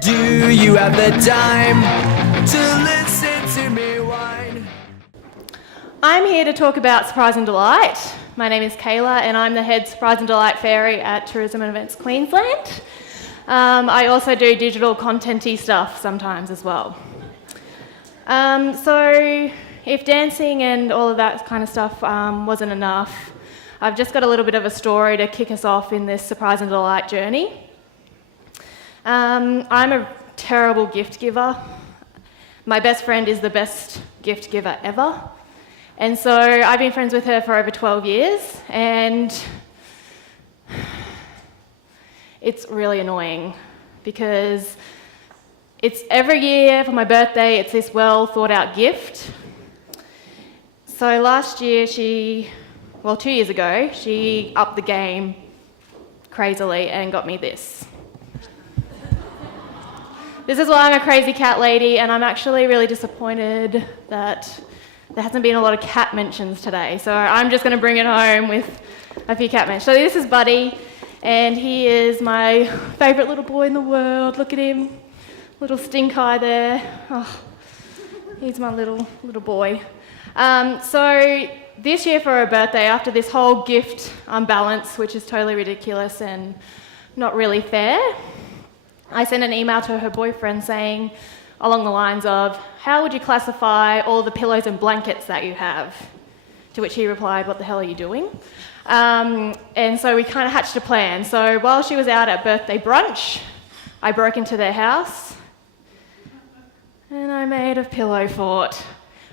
Do you have the time to listen to me whine? I'm here to talk about Surprise and Delight. My name is Kaylah and I'm the head Surprise and Delight Fairy at Tourism and Event Queensland. I also do digital content-y stuff sometimes as well. So if dancing and all of that kind of stuff wasn't enough, I've just got a little bit of a story to kick us off in this Surprise and Delight journey. I'm a terrible gift giver. My best friend is the best gift giver ever. And so I've been friends with her for over 12 years and it's really annoying because it's every year for my birthday, it's this well thought out gift. So last year 2 years ago, she upped the game crazily and got me this. This is why I'm a crazy cat lady, and I'm actually really disappointed that there hasn't been a lot of cat mentions today. So I'm just going to bring it home with a few cat mentions. So this is Buddy, and he is my favourite little boy in the world. Look at him, little stink eye there. Oh, he's my little boy. So this year for her birthday, after this whole gift unbalance, which is totally ridiculous and not really fair, I sent an email to her boyfriend saying, along the lines of, how would you classify all the pillows and blankets that you have? To which he replied, what the hell are you doing? And so we kind of hatched a plan. So while she was out at birthday brunch, I broke into their house and I made a pillow fort,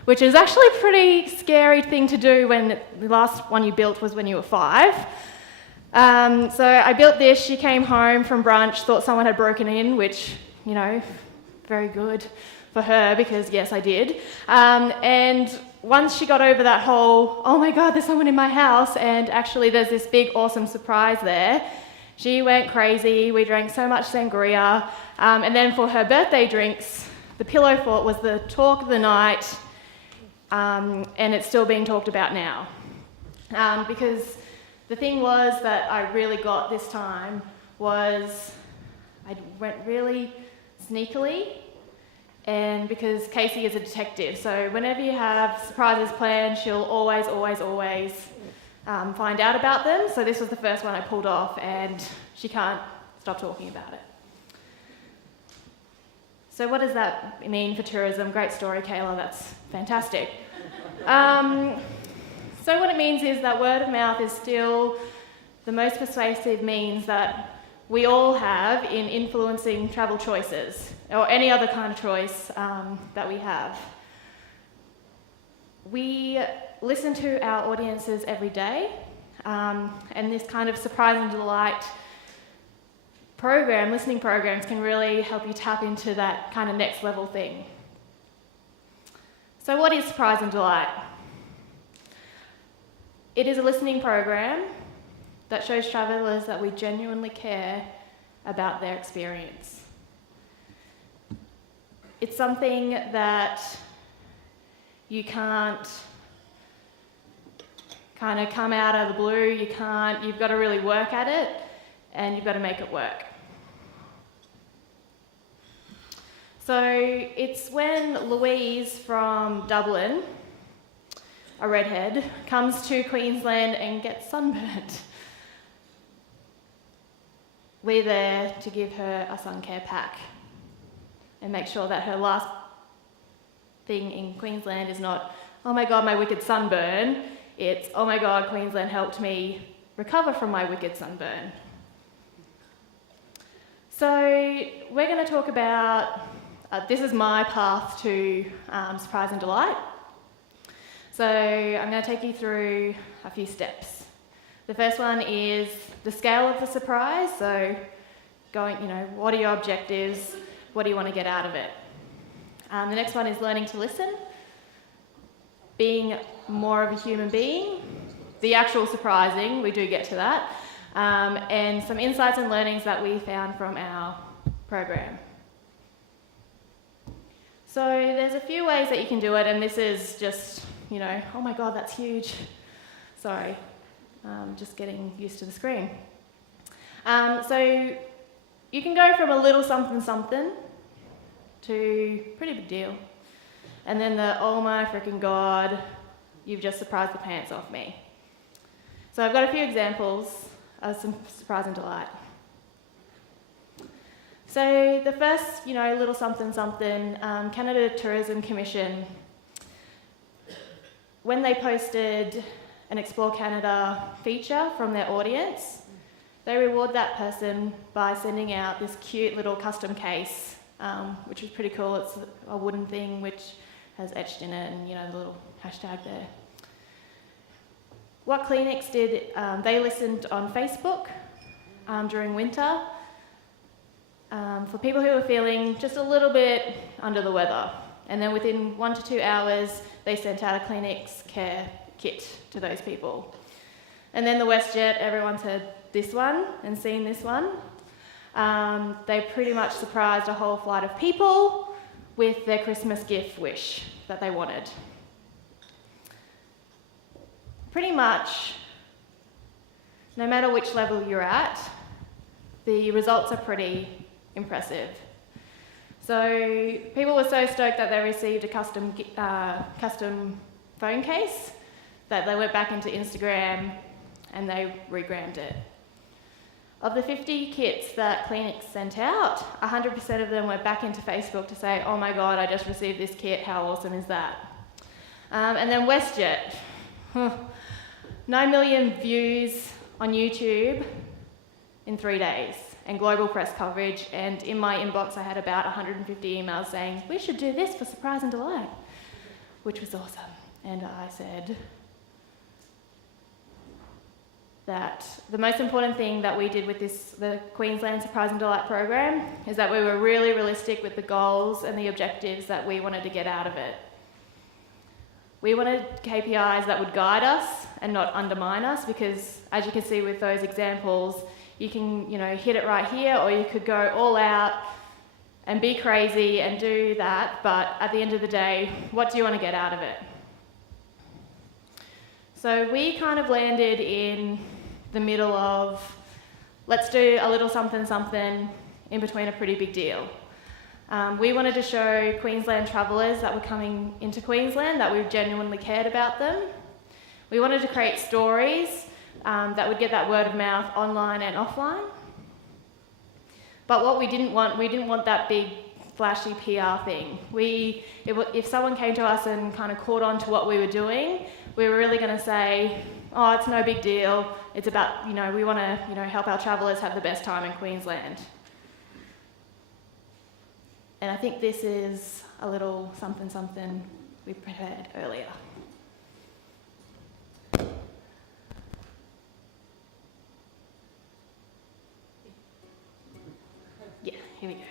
which is actually a pretty scary thing to do when the last one you built was when you were 5. So I built this, she came home from brunch, thought someone had broken in, which, you know, very good for her because yes, I did. And once she got over that whole, oh my God, there's someone in my house and actually there's this big awesome surprise there, she went crazy. We drank so much sangria. And then for her birthday drinks, the pillow fort was the talk of the night, and it's still being talked about now. Because the thing was that I really got this time was I went really sneakily, and because Casey is a detective, so whenever you have surprises planned, she'll always find out about them. So this was the first one I pulled off and she can't stop talking about it. So what does that mean for tourism? Great story, Kaylah, that's fantastic. So what it means is that word of mouth is still the most persuasive means that we all have in influencing travel choices or any other kind of choice that we have. We listen to our audiences every day, and this kind of surprise and delight listening programs can really help you tap into that kind of next level thing. So what is surprise and delight? It is a listening program that shows travellers that we genuinely care about their experience. It's something that you can't kind of come out of the blue, you've got to really work at it and you've got to make it work. So it's when Louise from Dublin, a redhead, comes to Queensland and gets sunburnt. We're there to give her a sun care pack and make sure that her last thing in Queensland is not, oh my God, my wicked sunburn. It's, oh my God, Queensland helped me recover from my wicked sunburn. So we're going to talk about, this is my path to surprise and delight. So I'm going to take you through a few steps. The first one is the scale of the surprise. So what are your objectives? What do you want to get out of it? The next one is learning to listen, being more of a human being. The actual surprising, we do get to that. And some insights and learnings that we found from our program. So there's a few ways that you can do it, and this is just, oh my God, that's huge. Sorry, just getting used to the screen. So you can go from a little something something to pretty big deal. And then the, oh my freaking God, you've just surprised the pants off me. So I've got a few examples of some surprise and delight. So the first, little something something, Canada Tourism Commission, when they posted an Explore Canada feature from their audience, they reward that person by sending out this cute little custom case, which was pretty cool. It's a wooden thing which has etched in it and, the little hashtag there. What Kleenex did, they listened on Facebook during winter for people who were feeling just a little bit under the weather. And then within 1 to 2 hours, they sent out a Kleenex care kit to those people. And then the WestJet, everyone's heard this one and seen this one. They pretty much surprised a whole flight of people with their Christmas gift wish that they wanted. Pretty much, no matter which level you're at, the results are pretty impressive. So people were so stoked that they received a custom phone case that they went back into Instagram and they regrammed it. Of the 50 kits that Kleenex sent out, 100% of them went back into Facebook to say, oh my God, I just received this kit, how awesome is that? And then WestJet, 9 million views on YouTube in 3 days, and global press coverage, and in my inbox I had about 150 emails saying, we should do this for surprise and delight, which was awesome. And I said that the most important thing that we did with the Queensland Surprise and Delight program is that we were really realistic with the goals and the objectives that we wanted to get out of it. We wanted KPIs that would guide us and not undermine us, because as you can see with those examples, you can, hit it right here, or you could go all out and be crazy and do that, but at the end of the day, what do you want to get out of it? So we kind of landed in the middle of, let's do a little something something in between a pretty big deal. We wanted to show Queensland travellers that were coming into Queensland that we genuinely cared about them. We wanted to create stories that would get that word of mouth online and offline. But what we didn't want that big flashy PR thing. If someone came to us and kind of caught on to what we were doing, we were really going to say, oh, it's no big deal. It's about, we want to, help our travellers have the best time in Queensland. And I think this is a little something something we prepared earlier. Yeah, here we go.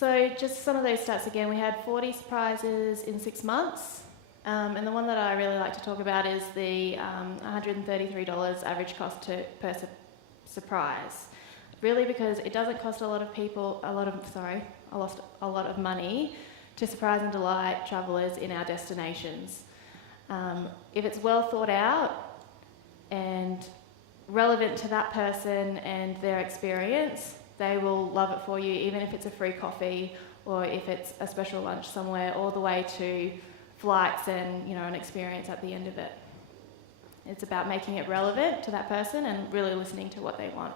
So just some of those stats again, we had 40 surprises in 6 months. And the one that I really like to talk about is the $133 average cost per surprise. Really, because it doesn't cost a lot of money to surprise and delight travellers in our destinations. If it's well thought out and relevant to that person and their experience, they will love it for you, even if it's a free coffee or if it's a special lunch somewhere, all the way to flights and an experience at the end of it. It's about making it relevant to that person and really listening to what they want.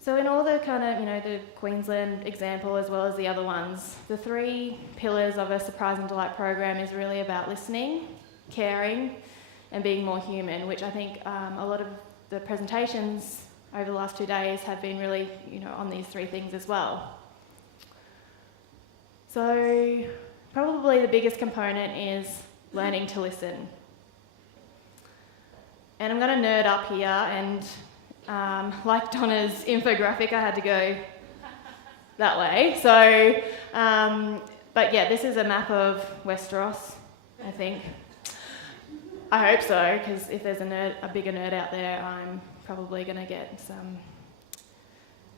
So in all the the Queensland example as well as the other ones, the 3 pillars of a surprise and delight program is really about listening, caring, and being more human, which I think a lot of the presentations over the last 2 days have been really, on these 3 things as well. So probably the biggest component is learning to listen. And I'm going to nerd up here, and like Donna's infographic, I had to go that way. So, but yeah, this is a map of Westeros, I think. I hope so, because if there's a bigger nerd out there, I'm probably going to get some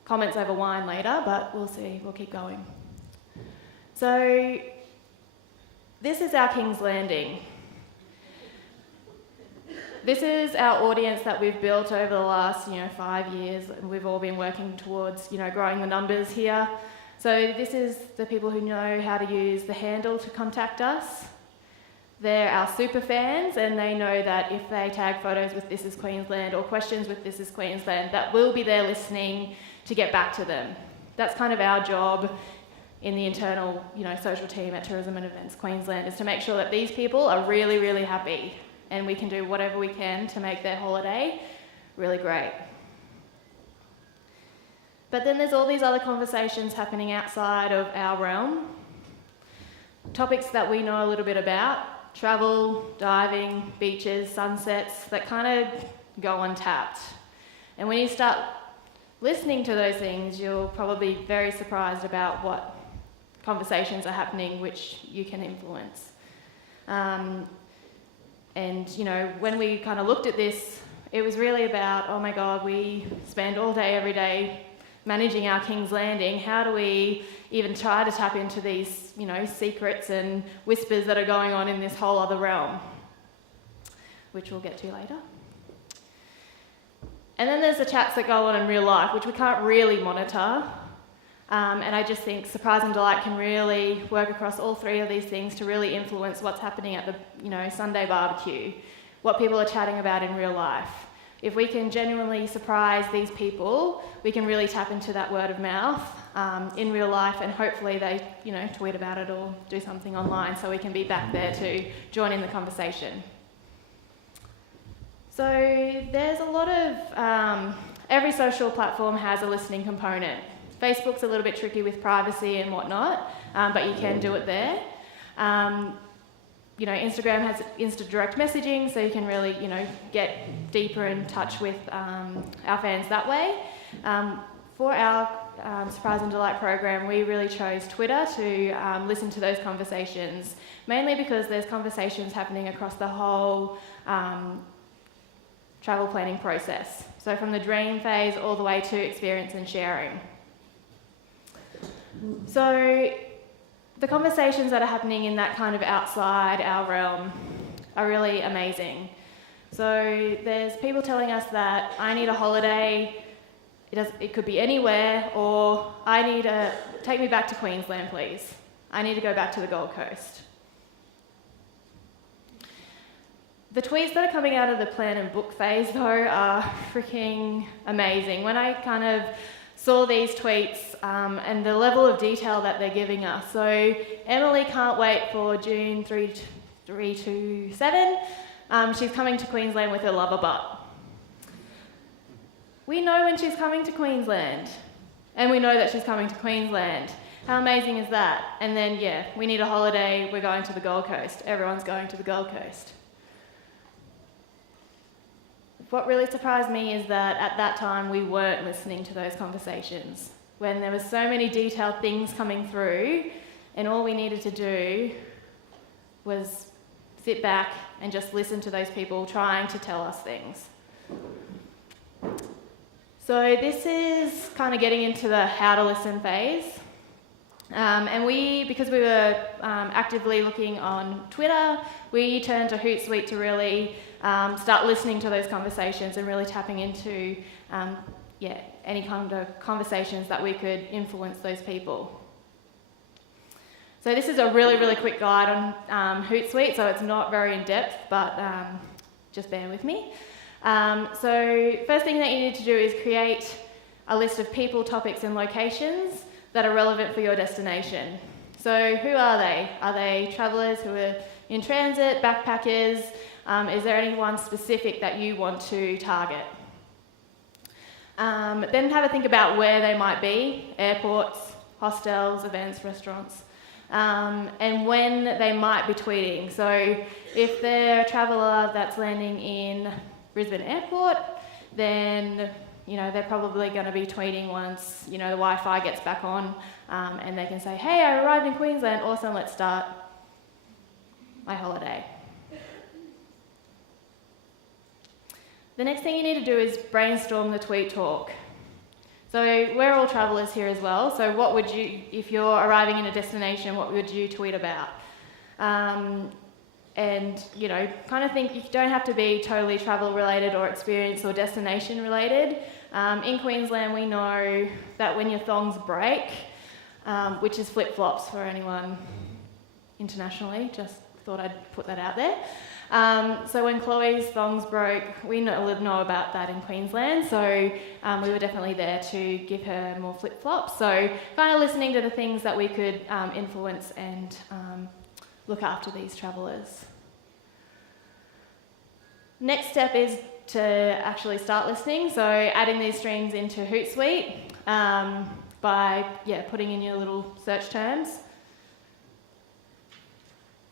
comments over wine later, but we'll see, we'll keep going. So, this is our King's Landing. This is our audience that we've built over the last, 5 years, and we've all been working towards, growing the numbers here. So this is the people who know how to use the handle to contact us. They're our super fans, and they know that if they tag photos with This Is Queensland or questions with This Is Queensland, that we'll be there listening to get back to them. That's kind of our job in the internal, social team at Tourism and Events Queensland, is to make sure that these people are really, really happy, and we can do whatever we can to make their holiday really great. But then there's all these other conversations happening outside of our realm. Topics that we know a little bit about: travel, diving, beaches, sunsets, that kind of go untapped. And when you start listening to those things, you'll probably be very surprised about what conversations are happening which you can influence. And when we kind of looked at this, it was really about, oh my God, we spend all day, every day managing our King's Landing. How do we even try to tap into these, secrets and whispers that are going on in this whole other realm, which we'll get to later. And then there's the chats that go on in real life, which we can't really monitor. And I just think surprise and delight can really work across all 3 of these things to really influence what's happening at the, Sunday barbecue, what people are chatting about in real life. If we can genuinely surprise these people, we can really tap into that word of mouth in real life, and hopefully they, tweet about it or do something online so we can be back there to join in the conversation. So there's a lot of, every social platform has a listening component. Facebook's a little bit tricky with privacy and whatnot, but you can do it there. Instagram has instant direct messaging, so you can really, get deeper in touch with our fans that way. For our Surprise and Delight program, we really chose Twitter to listen to those conversations, mainly because there's conversations happening across the whole travel planning process. So from the dream phase all the way to experience and sharing. So the conversations that are happening in that kind of outside our realm are really amazing. So there's people telling us that I need a holiday, it could be anywhere, or take me back to Queensland, please. I need to go back to the Gold Coast. The tweets that are coming out of the plan and book phase, though, are freaking amazing. When I kind of saw these tweets and the level of detail that they're giving us. So Emily can't wait for June 3 to 7. She's coming to Queensland with her lover butt. We know when she's coming to Queensland, and we know that she's coming to Queensland. How amazing is that? And then, we need a holiday, we're going to the Gold Coast. Everyone's going to the Gold Coast. What really surprised me is that at that time we weren't listening to those conversations. when there was so many detailed things coming through, and all we needed to do was sit back and just listen to those people trying to tell us things. So this is kind of getting into the how to listen phase. And because we were actively looking on Twitter, we turned to Hootsuite to really start listening to those conversations and really tapping into any kind of conversations that we could influence those people. So this is a really, really quick guide on Hootsuite, so it's not very in-depth, but just bear with me. So first thing that you need to do is create a list of people, topics and locations that are relevant for your destination. So who are they? Are they travellers who are in transit, backpackers? Is there anyone specific that you want to target? Then have a think about where they might be: airports, hostels, events, restaurants, and when they might be tweeting. So if they're a traveller that's landing in Brisbane Airport, then they're probably going to be tweeting once the Wi-Fi gets back on, and they can say, "Hey, I arrived in Queensland, awesome, let's start my holiday." The next thing you need to do is brainstorm the tweet talk. So we're all travellers here as well, so what would you, if you're arriving in a destination, what would you tweet about? And kind of think you don't have to be totally travel related or experience or destination related. In Queensland, we know that when your thongs break, which is flip-flops for anyone internationally, just thought I'd put that out there. So when Chloe's thongs broke, we know about that in Queensland, so we were definitely there to give her more flip-flops. So kind of listening to the things that we could influence and look after these travellers. Next step is to actually start listening, so adding these streams into Hootsuite by putting in your little search terms.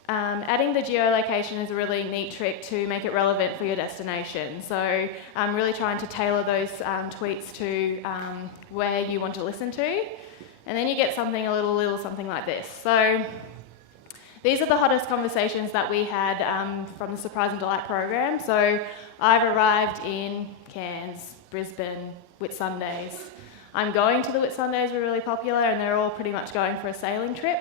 Adding the geolocation is a really neat trick to make it relevant for your destination. So I'm really trying to tailor those tweets to where you want to listen to, and then you get something a little something like this. So these are the hottest conversations that we had from the Surprise and Delight program. So I've arrived in Cairns, Brisbane, Whitsundays. I'm going to the Whitsundays, we're really popular, and they're all pretty much going for a sailing trip.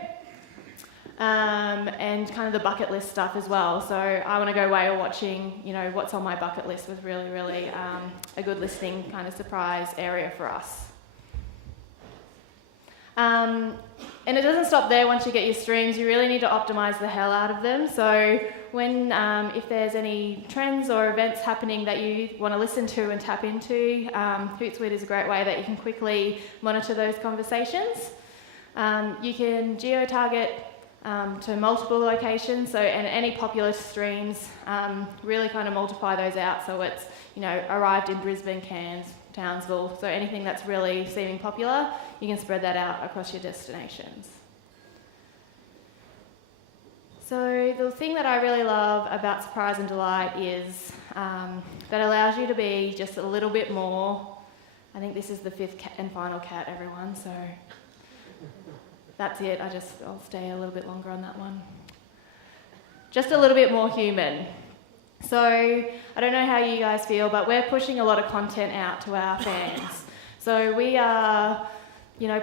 And kind of the bucket list stuff as well. So I want to go whale watching, what's on my bucket list was really, really a good listening kind of surprise area for us. And it doesn't stop there. Once you get your streams, you really need to optimize the hell out of them. So when, if there's any trends or events happening that you want to listen to and tap into, Hootsuite is a great way that you can quickly monitor those conversations. You can geo-target to multiple locations, so and any popular streams, really kind of multiply those out, so it's arrived in Brisbane, Cairns, Townsville, so anything that's really seeming popular, you can spread that out across your destinations. So the thing that I really love about Surprise and Delight is that allows you to be just a little bit more. I think this is the fifth and final cat, everyone, so that's it. I'll stay a little bit longer on that one. Just a little bit more human. So I don't know how you guys feel, but we're pushing a lot of content out to our fans. So we are,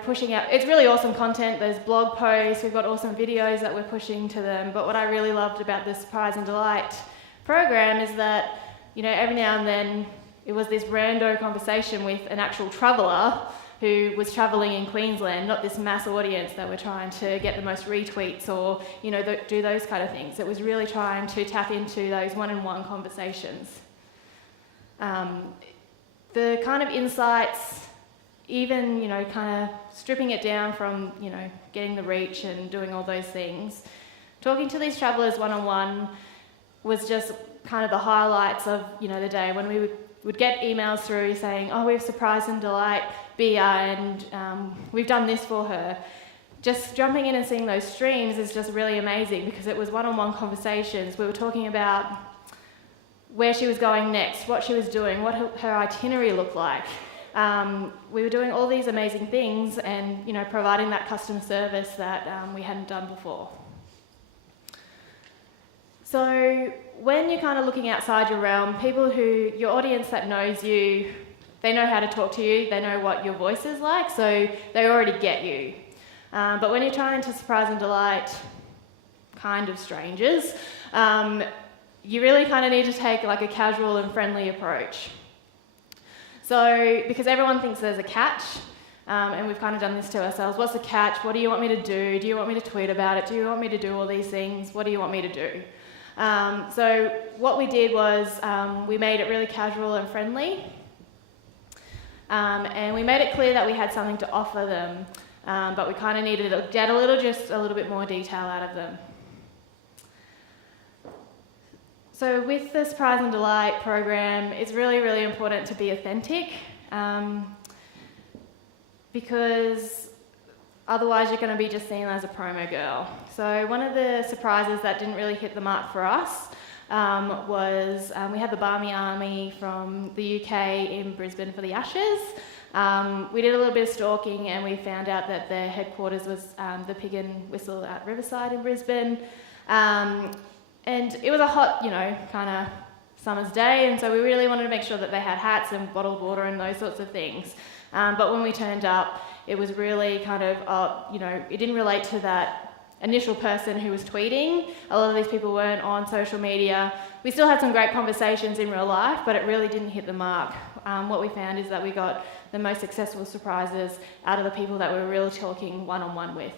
pushing out. It's really awesome content. There's blog posts. We've got awesome videos that we're pushing to them. But what I really loved about the Surprise and Delight program is that, every now and then it was this rando conversation with an actual traveller who was travelling in Queensland, not this mass audience that we're trying to get the most retweets or, do those kind of things. It was really trying to tap into those one-on-one conversations. The kind of insights, even, kind of stripping it down from, getting the reach and doing all those things, talking to these travellers one-on-one was just kind of the highlights of, the day when we would get emails through saying, "Oh, we have Surprise and Delight Bea, and we've done this for her." Just jumping in and seeing those streams is just really amazing because it was one-on-one conversations. We were talking about where she was going next, what she was doing, what her itinerary looked like. we were doing all these amazing things and, you know, providing that customer service that we hadn't done before. So when you're kind of looking outside your realm, your audience that knows you, they know how to talk to you, they know what your voice is like, so they already get you. But when you're trying to surprise and delight kind of strangers, you really kind of need to take like a casual and friendly approach. So, because everyone thinks there's a catch, and we've kind of done this to ourselves. What's the catch? What do you want me to do? Do you want me to tweet about it? Do you want me to do all these things? What do you want me to do? So what we did was we made it really casual and friendly, and we made it clear that we had something to offer them, but we kind of needed to get just a little bit more detail out of them. So with the Surprise and Delight program, it's really, really important to be authentic, because otherwise you're going to be just seen as a promo girl. So one of the surprises that didn't really hit the mark for us was we had the Barmy Army from the UK in Brisbane for the Ashes. We did a little bit of stalking and we found out that their headquarters was the Pig and Whistle at Riverside in Brisbane. And it was a hot, kind of summer's day, and so we really wanted to make sure that they had hats and bottled water and those sorts of things. But when we turned up, it was really kind of, it didn't relate to that initial person who was tweeting. A lot of these people weren't on social media. We still had some great conversations in real life, but it really didn't hit the mark. What we found is that we got the most successful surprises out of the people that we were really talking one-on-one with.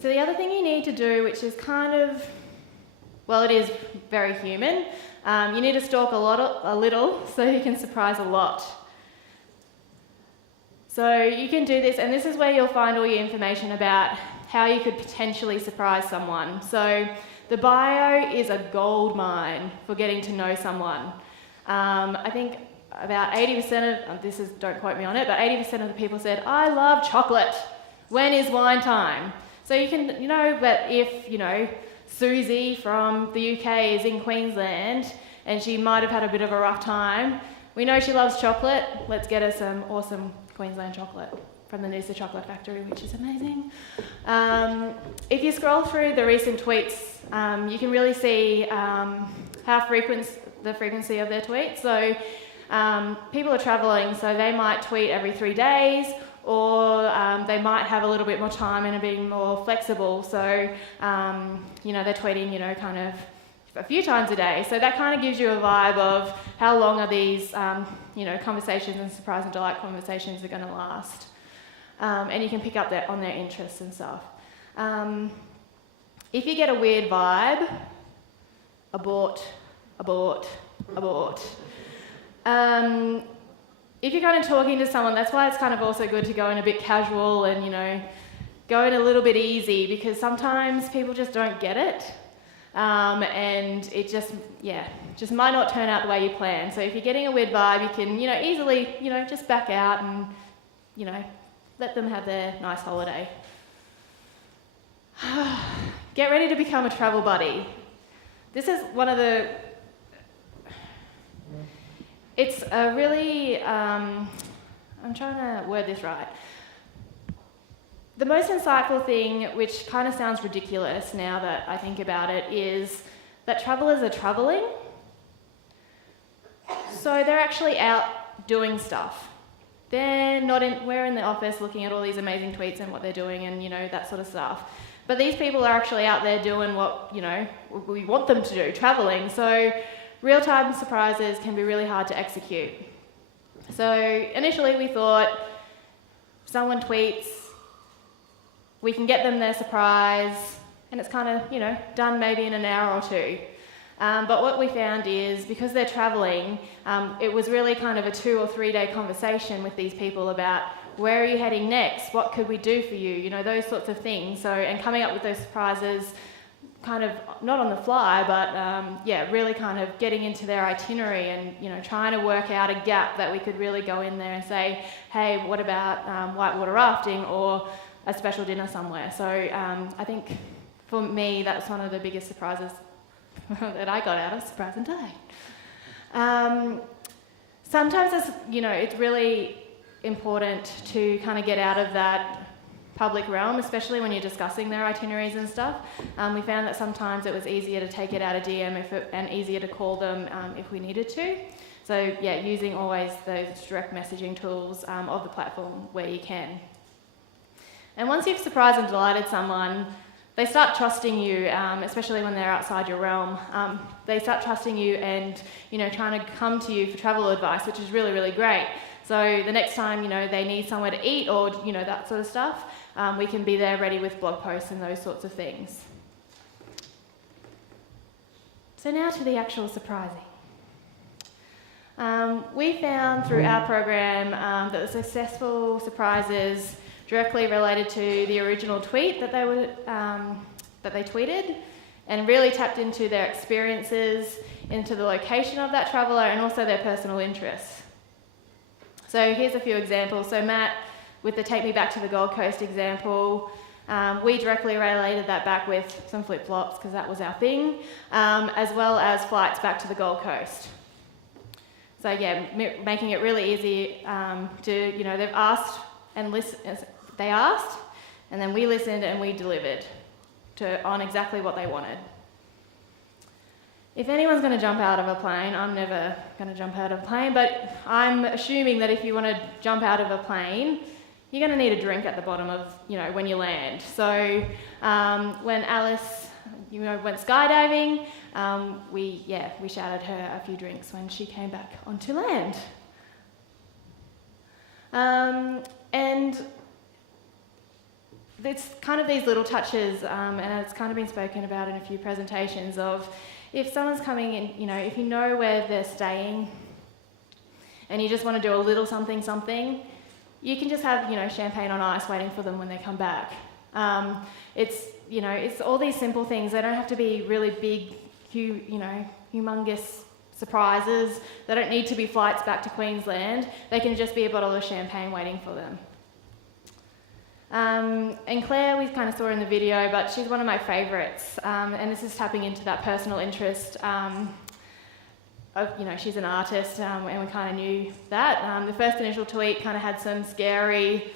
So the other thing you need to do, which is it is very human, you need to stalk a little so you can surprise a lot. So you can do this, and this is where you'll find all your information about how you could potentially surprise someone. So the bio is a gold mine for getting to know someone. I think about 80% don't quote me on it, but 80% of the people said, "I love chocolate. When is wine time?" So you can, that if, Susie from the UK is in Queensland and she might have had a bit of a rough time, we know she loves chocolate. Let's get her some awesome Queensland chocolate from the Noosa Chocolate Factory, which is amazing. If you scroll through the recent tweets, you can really see the frequency of their tweets. So people are travelling, so they might tweet every 3 days, or they might have a little bit more time and are being more flexible. So, they're tweeting, kind of a few times a day. So that kind of gives you a vibe of how long are these, conversations and surprise and delight conversations are going to last. And you can pick up on their interests and stuff. If you get a weird vibe, abort. If you're kind of talking to someone, that's why it's kind of also good to go in a bit casual and, go in a little bit easy, because sometimes people just don't get it. And it just might not turn out the way you plan. So if you're getting a weird vibe, you can, easily, just back out and, let them have their nice holiday. Get ready to become a travel buddy. This is one of the... It's a really, I'm trying to word this right. The most insightful thing, which kind of sounds ridiculous now that I think about it, is that travellers are travelling. So they're actually out doing stuff. We're in the office looking at all these amazing tweets and what they're doing and, that sort of stuff. But these people are actually out there doing what, we want them to do, travelling. So real-time surprises can be really hard to execute. So initially we thought, someone tweets, we can get them their surprise, and it's kind of, done maybe in an hour or two. But what we found is, because they're travelling, it was really kind of a 2 or 3 day conversation with these people about, where are you heading next? What could we do for you? Those sorts of things. So, and coming up with those surprises, kind of not on the fly, but really kind of getting into their itinerary and trying to work out a gap that we could really go in there and say, hey, what about whitewater rafting or a special dinner somewhere? So I think for me that's one of the biggest surprises that I got out of Surprise and Delight. sometimes it's really important to kind of get out of that public realm, especially when you're discussing their itineraries and stuff. We found that sometimes it was easier to take it out of DM and easier to call them if we needed to. So yeah, using always those direct messaging tools of the platform where you can. And once you've surprised and delighted someone, they start trusting you, especially when they're outside your realm. They start trusting you and trying to come to you for travel advice, which is really, really great. So the next time they need somewhere to eat or that sort of stuff, we can be there ready with blog posts and those sorts of things. So now to the actual surprising. We found through our program that the successful surprises directly related to the original tweet that they tweeted, and really tapped into their experiences, into the location of that traveller, and also their personal interests. So here's a few examples. So Matt, with the Take Me Back to the Gold Coast example, we directly related that back with some flip-flops, because that was our thing, as well as flights back to the Gold Coast. So yeah, making it really easy they've asked and listened. They asked, and then we listened and we delivered on exactly what they wanted. If anyone's going to jump out of a plane, I'm never going to jump out of a plane, but I'm assuming that if you want to jump out of a plane, you're going to need a drink at the bottom of, when you land. So when Alice, went skydiving, we shouted her a few drinks when she came back onto land. And it's kind of these little touches, and it's kind of been spoken about in a few presentations of if someone's coming in, if you know where they're staying and you just want to do a little something, you can just have, champagne on ice waiting for them when they come back. It's all these simple things. They don't have to be really big, humongous surprises. They don't need to be flights back to Queensland. They can just be a bottle of champagne waiting for them. And Claire, we kind of saw in the video, but she's one of my favourites, and this is tapping into that personal interest she's an artist, and we kind of knew that. The first initial tweet kind of had some scary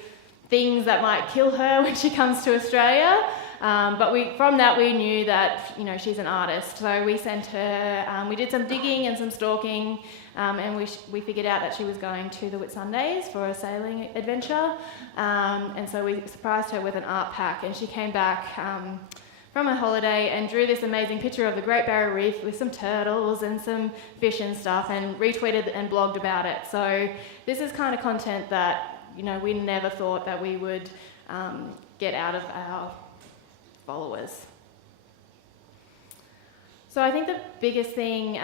things that might kill her when she comes to Australia, but from that we knew that she's an artist. So we sent her, we did some digging and some stalking, and we figured out that she was going to the Whitsundays for a sailing adventure, and so we surprised her with an art pack, and she came back from a holiday and drew this amazing picture of the Great Barrier Reef with some turtles and some fish and stuff, and retweeted and blogged about it. So this is kind of content that we never thought that we would get out of our followers. So I think the biggest thing,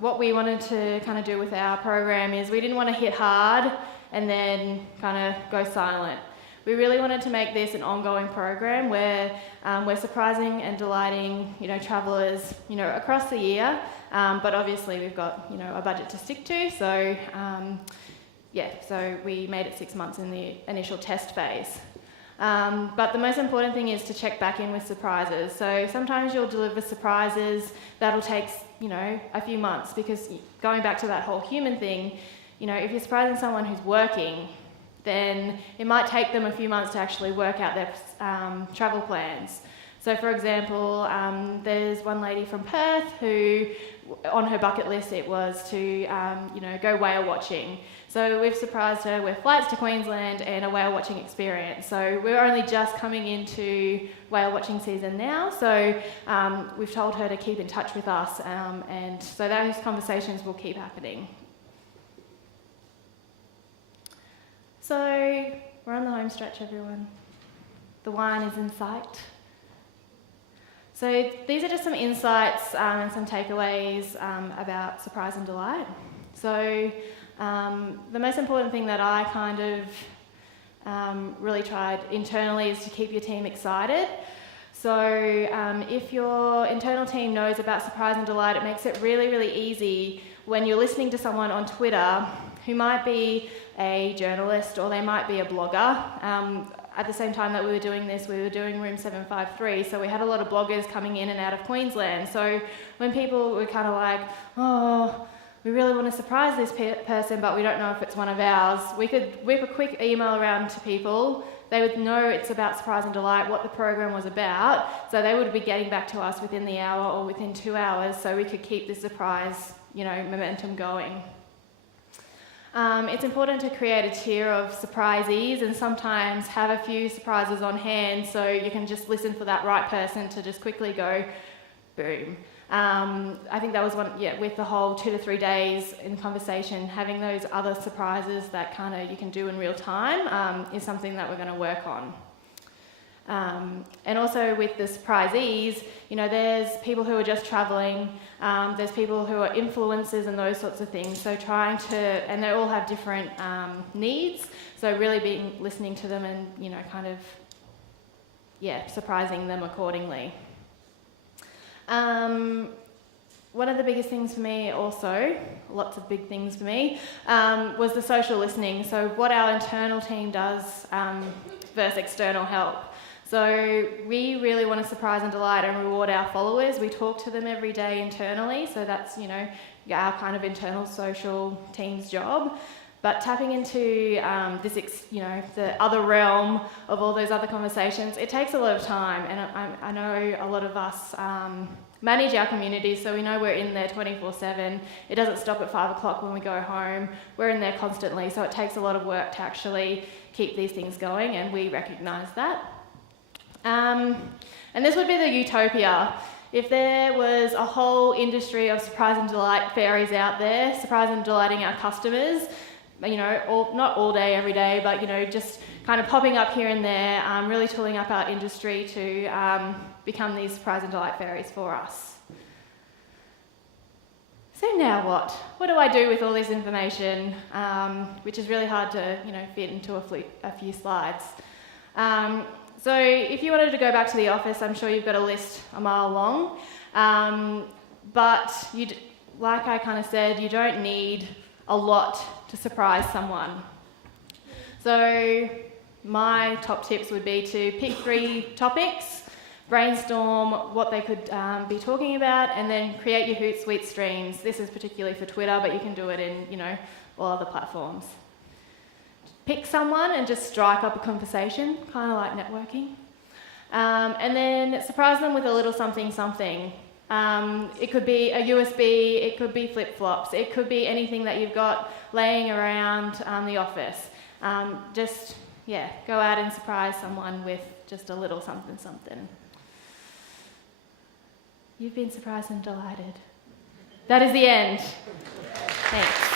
what we wanted to kind of do with our program is we didn't want to hit hard and then kind of go silent. We really wanted to make this an ongoing program where we're surprising and delighting, travellers, across the year. But obviously we've got, a budget to stick to. So, so we made it 6 months in the initial test phase. But the most important thing is to check back in with surprises. So sometimes you'll deliver surprises that'll take, a few months, because going back to that whole human thing, if you're surprising someone who's working, then it might take them a few months to actually work out their travel plans. So for example, there's one lady from Perth who, on her bucket list, it was to go whale watching. So we've surprised her with flights to Queensland and a whale watching experience. So we're only just coming into whale watching season now, so we've told her to keep in touch with us, and so those conversations will keep happening. So we're on the home stretch, everyone. The wine is in sight. So these are just some insights and some takeaways about surprise and delight. So the most important thing that I kind of really tried internally is to keep your team excited. So if your internal team knows about surprise and delight, it makes it really, really easy when you're listening to someone on Twitter who might be a journalist or they might be a blogger. At the same time that we were doing this, we were doing Room 753, so we had a lot of bloggers coming in and out of Queensland. So when people were kind of like, oh, we really want to surprise this person, but we don't know if it's one of ours. We could whip a quick email around to people. They would know it's about Surprise and Delight, what the program was about, so they would be getting back to us within the hour or within 2 hours, so we could keep the surprise, momentum going. It's important to create a tier of surprisees and sometimes have a few surprises on hand so you can just listen for that right person to just quickly go, boom. I think that was one, with the whole 2 to 3 days in conversation, having those other surprises that kind of you can do in real time is something that we're going to work on. And also with the surprisees, there's people who are just travelling, there's people who are influencers and those sorts of things, so and they all have different needs, so really listening to them and, surprising them accordingly. One of the biggest things for me also, lots of big things for me, was the social listening. So what our internal team does versus external help. So we really want to surprise and delight and reward our followers. We talk to them every day internally, so that's, our kind of internal social team's job. But tapping into the other realm of all those other conversations, it takes a lot of time. And I know a lot of us manage our communities, so we know we're in there 24/7. It doesn't stop at 5 o'clock when we go home. We're in there constantly, so it takes a lot of work to actually keep these things going, and we recognise that. And this would be the utopia. If there was a whole industry of surprise and delight fairies out there, surprise and delighting our customers, not all day, every day, but, just kind of popping up here and there, really tooling up our industry to become these surprise and delight fairies for us. So now what? What do I do with all this information, which is really hard to, fit into a few slides? So if you wanted to go back to the office, I'm sure you've got a list a mile long, but like I kind of said, you don't need a lot to surprise someone. So my top tips would be to pick 3 topics, brainstorm what they could be talking about, and then create your Hootsuite streams. This is particularly for Twitter, but you can do it in, all other platforms. Pick someone and just strike up a conversation, kind of like networking. And then surprise them with a little something. It could be a USB, it could be flip-flops, it could be anything that you've got laying around the office. Go out and surprise someone with just a little something. You've been surprised and delighted. That is the end. Thanks.